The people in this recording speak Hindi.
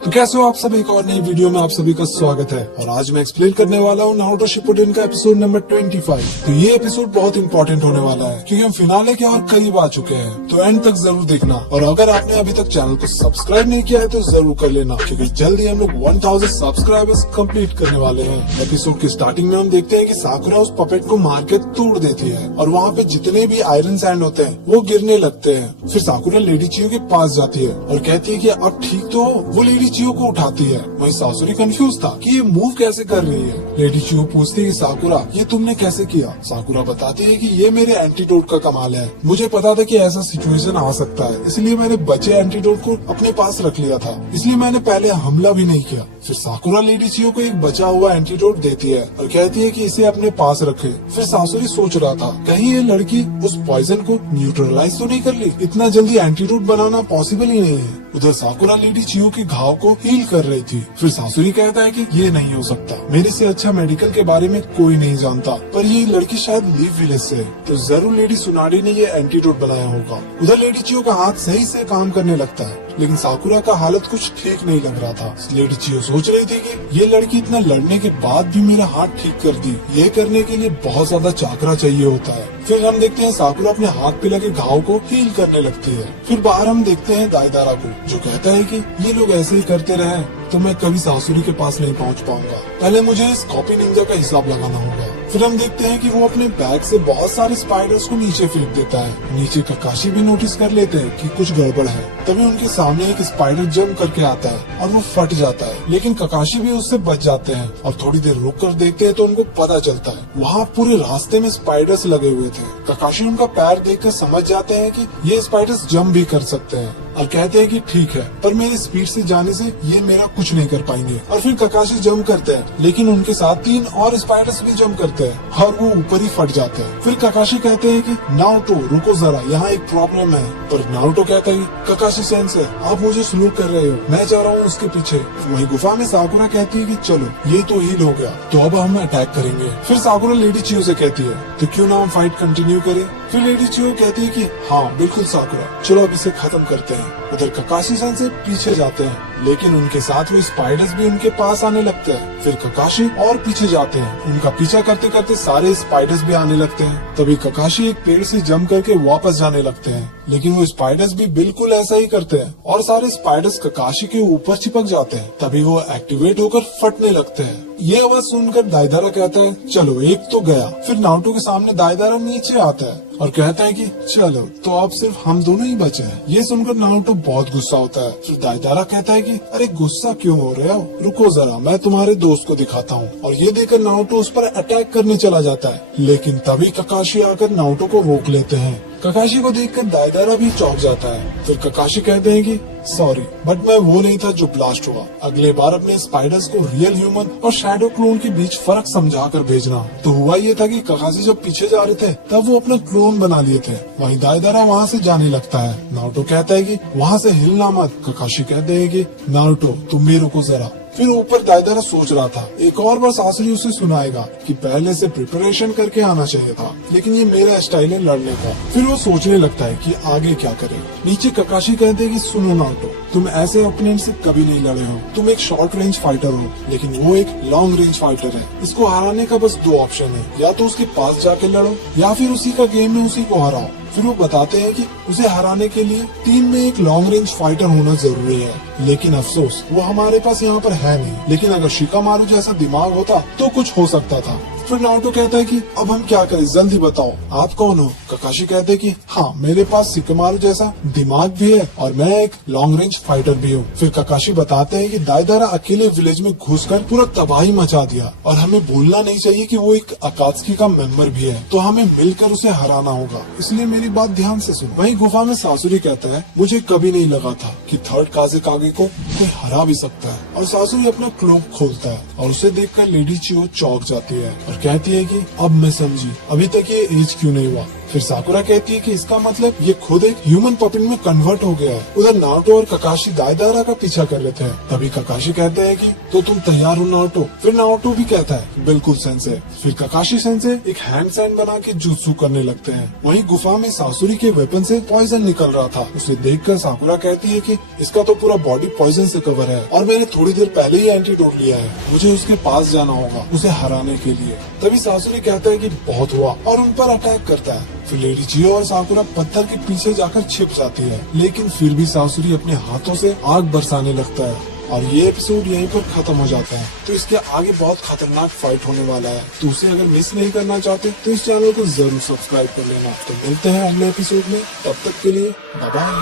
तो कैसे हो आप सब, एक और नई वीडियो में आप सभी का स्वागत है। और आज मैं एक्सप्लेन करने वाला हूँ नारुतो शिपुडेन का एपिसोड नंबर 25। तो ये एपिसोड बहुत इंपॉर्टेंट होने वाला है क्योंकि हम फिनाले के और करीब आ चुके हैं। तो एंड तक जरूर देखना, और अगर आपने अभी तक चैनल को सब्सक्राइब नहीं किया है तो जरूर कर लेना, क्योंकि जल्दी हम लोग 1000 सब्सक्राइबर्स कंप्लीट करने वाले हैं। एपिसोड की स्टार्टिंग में हम देखते हैं कि साकुरा उस पपेट को मार के तोड़ देती है और वहाँ पे जितने भी आयरन सैंड होते हैं वो गिरने लगते हैं। फिर साकुरा लेडी चियो के पास जाती है और कहती है कि अब ठीक तो हो। वो लेडी चियो को उठाती है। वहीं सासुरी कंफ्यूज था कि ये मूव कैसे कर रही है। लेडी चियो पूछती है कि साकुरा ये तुमने कैसे किया। साकुरा बताती है कि ये मेरे एंटीडोट का कमाल है। मुझे पता था कि ऐसा सिचुएशन आ सकता है, इसलिए मैंने बचे एंटीडोट को अपने पास रख लिया था, इसलिए मैंने पहले हमला भी नहीं किया। फिर साकुरा लेडी चियो को एक बचा हुआ एंटीडोट देती है और कहती है कि इसे अपने पास रखे। फिर सासुरी सोच रहा था कहीं ये लड़की उस पॉइजन को न्यूट्रलाइज तो नहीं कर ली। इतना जल्दी एंटीडोट बनाना पॉसिबल ही नहीं है। उधर साकुरा लेडी चियो के घाव को हील कर रही थी। फिर सासुरी कहता है कि ये नहीं हो सकता, मेरे से अच्छा मेडिकल के बारे में कोई नहीं जानता, पर ये लड़की शायद लीव विलेज से है, तो जरूर लेडी सुनाडी ने ये एंटीडोट बनाया होगा। उधर लेडी चियो का हाथ सही से काम करने लगता है, लेकिन साकुरा का हालत कुछ ठीक नहीं लग रहा था। लेडी चियो सोच रही थी कि ये लड़की इतना लड़ने के बाद भी मेरा हाथ ठीक कर दी, ये करने के लिए बहुत ज्यादा चाकरा चाहिए होता है। फिर हम देखते हैं साकुरा अपने हाथ पे लगे घाव को हील करने लगती है। फिर बाहर हम देखते हैं दायदारा को, जो कहता है कि ये लोग ऐसे ही करते रहे तो मैं कभी सासुरी के पास नहीं पहुंच पाऊंगा। पहले मुझे इस कॉपी निंजा का हिसाब लगाना होगा। फिर हम देखते हैं कि वो अपने बैग से बहुत सारे स्पाइडर्स को नीचे फेंक देता है। नीचे ककाशी भी नोटिस कर लेते हैं कि कुछ गड़बड़ है। तभी उनके सामने एक स्पाइडर जंप करके आता है और वो फट जाता है, लेकिन ककाशी भी उससे बच जाते हैं। और थोड़ी देर रुक कर देखते हैं तो उनको पता चलता है वहाँ पूरे रास्ते में स्पाइडर्स लगे हुए थे। ककाशी उनका पैर देखकर समझ जाते हैं कि ये स्पाइडर्स जंप भी कर सकते हैं और कहते हैं कि ठीक है, पर मेरी स्पीड से जाने से ये मेरा कुछ नहीं कर पाएंगे। और फिर ककाशी जंप करते हैं, लेकिन उनके साथ 3 और स्पाइडर्स भी जंप करते हैं और वो ऊपर ही फट जाते हैं। फिर ककाशी कहते हैं कि नारुतो रुको जरा, यहाँ एक प्रॉब्लम है। पर नारुतो कहता है कि ककाशी सेंसे आप मुझे स्लो कर रहे हो, मैं जा रहा हूँ उसके पीछे। वही गुफा में साकुरा कहती है कि चलो ये तो हील हो गया, तो अब हम अटैक करेंगे। फिर साकुरा लेडी चियो से कहती है तो क्यों ना हम फाइट कंटिन्यू करें। फिर लेडी चियो कहती है कि हाँ बिल्कुल साकुरा, चलो अब इसे खत्म करते हैं। उधर ककाशी सन से पीछे जाते हैं, लेकिन उनके साथ वो स्पाइडर्स भी उनके पास आने लगते हैं। फिर ककाशी और पीछे जाते हैं, उनका पीछा करते करते सारे स्पाइडर्स भी आने लगते हैं। तभी ककाशी एक पेड़ से जंप करके वापस जाने लगते हैं, लेकिन वो स्पाइडर्स भी बिल्कुल ऐसा ही करते हैं और सारे स्पाइडर्स ककाशी के ऊपर चिपक जाते हैं। तभी वो एक्टिवेट होकर फटने लगते हैं। ये आवाज सुनकर दायदारा कहता है चलो एक तो गया। फिर नारुतो के सामने दायदारा नीचे आता है और कहता है कि चलो तो अब सिर्फ हम दोनों ही बचे हैं। ये सुनकर नारुतो बहुत गुस्सा होता है। फिर दायदारा कहता है कि अरे गुस्सा क्यों हो रहे हो, रुको जरा मैं तुम्हारे दोस्त को दिखाता हूँ। और ये देखकर नारुतो उस पर अटैक करने चला जाता है, लेकिन तभी ककाशी आकर नारुतो को रोक लेते हैं। ककाशी को देखकर दायदारा भी चौंक जाता है। फिर ककाशी कहते हैं कि सॉरी, बट मैं वो नहीं था जो ब्लास्ट हुआ। अगले बार अपने स्पाइडर्स को रियल ह्यूमन और शैडो क्लोन के बीच फर्क समझा कर भेजना। तो हुआ ये था कि ककाशी जब पीछे जा रहे थे तब वो अपना क्लोन बना लिए थे। वहीं दायदारा वहाँ से जाने लगता है। नारुतो कहता है कि वहाँ से हिलना मत। ककाशी कहते हैं कि नारुतो तुम भी रुको जरा। फिर ऊपर दायदारा सोच रहा था एक और बार सासुरी उसे सुनाएगा कि पहले से प्रिपरेशन करके आना चाहिए था, लेकिन ये मेरा स्टाइल है लड़ने का। फिर वो सोचने लगता है कि आगे क्या करे। नीचे ककाशी कहते हैं कि सुनो नारुतो, तुम ऐसे ओपोनेंट से कभी नहीं लड़े हो। तुम एक शॉर्ट रेंज फाइटर हो, लेकिन वो एक लॉन्ग रेंज फाइटर है। इसको हराने का बस 2 ऑप्शन है, या तो उसके पास जाके लड़ो या फिर उसी का गेम में उसी को हराओ। फिर वो बताते हैं कि उसे हराने के लिए टीम में एक लॉन्ग रेंज फाइटर होना जरूरी है, लेकिन अफसोस वो हमारे पास यहाँ पर है नहीं। लेकिन अगर शिकामारू जैसा दिमाग होता तो कुछ हो सकता था। फिर नारुतो कहता है कि अब हम क्या करें, जल्दी बताओ आप कौन हो। ककाशी कहते हैं कि हाँ मेरे पास शिकामारू जैसा दिमाग भी है और मैं एक लॉन्ग रेंज फाइटर भी हूँ। फिर ककाशी बताते हैं कि दायदारा अकेले विलेज में घुसकर पूरा तबाही मचा दिया और हमें भूलना नहीं चाहिए कि वो एक अकात्सुकी का मेंबर भी है, तो हमें मिलकर उसे हराना होगा, इसलिए मेरी बात ध्यान से सुनो। वहीं गुफा में सासुरी कहता है मुझे कभी नहीं लगा था कि थर्ड काज़ेकागे को कोई हरा भी सकता है। और सासुरी अपना क्लोक खोलता है और उसे देखकर लेडी चियो चौंक जाती है और कहती है कि अब मैं समझी अभी तक ये एज क्यों नहीं हुआ। फिर साकुरा कहती है कि इसका मतलब ये खुद एक ह्यूमन पपिट में कन्वर्ट हो गया है। उधर नारुतो और ककाशी दाइदारा का पीछा कर रहे थे। तभी ककाशी कहते हैं कि तो तुम तैयार हो नारुतो? फिर नारुतो भी कहता है बिल्कुल सेंसे। फिर ककाशी सेंसे एक हैंड साइन बना के जुत्सु करने लगते हैं। वहीं गुफा में सासुरी के वेपन से पॉइजन निकल रहा था। उसे देखकर साकुरा कहती है कि इसका तो पूरा बॉडी पॉइजन से कवर है और मैंने थोड़ी देर पहले ही एंटीडोट लिया है, मुझे उसके पास जाना होगा उसे हराने के लिए। तभी सासुरी कहता है कि बहुत हुआ और उन पर अटैक करता है। फिर लेडी जियो और साकुरा पत्थर के पीछे जाकर छिप जाती है, लेकिन फिर भी सासुरी अपने हाथों से आग बरसाने लगता है और ये एपिसोड यहीं पर खत्म हो जाता है। तो इसके आगे बहुत खतरनाक फाइट होने वाला है, तो उसे अगर मिस नहीं करना चाहते तो इस चैनल को जरूर सब्सक्राइब कर लेना। तो मिलते हैं अगले एपिसोड में, तब तक के लिए बाय बाय।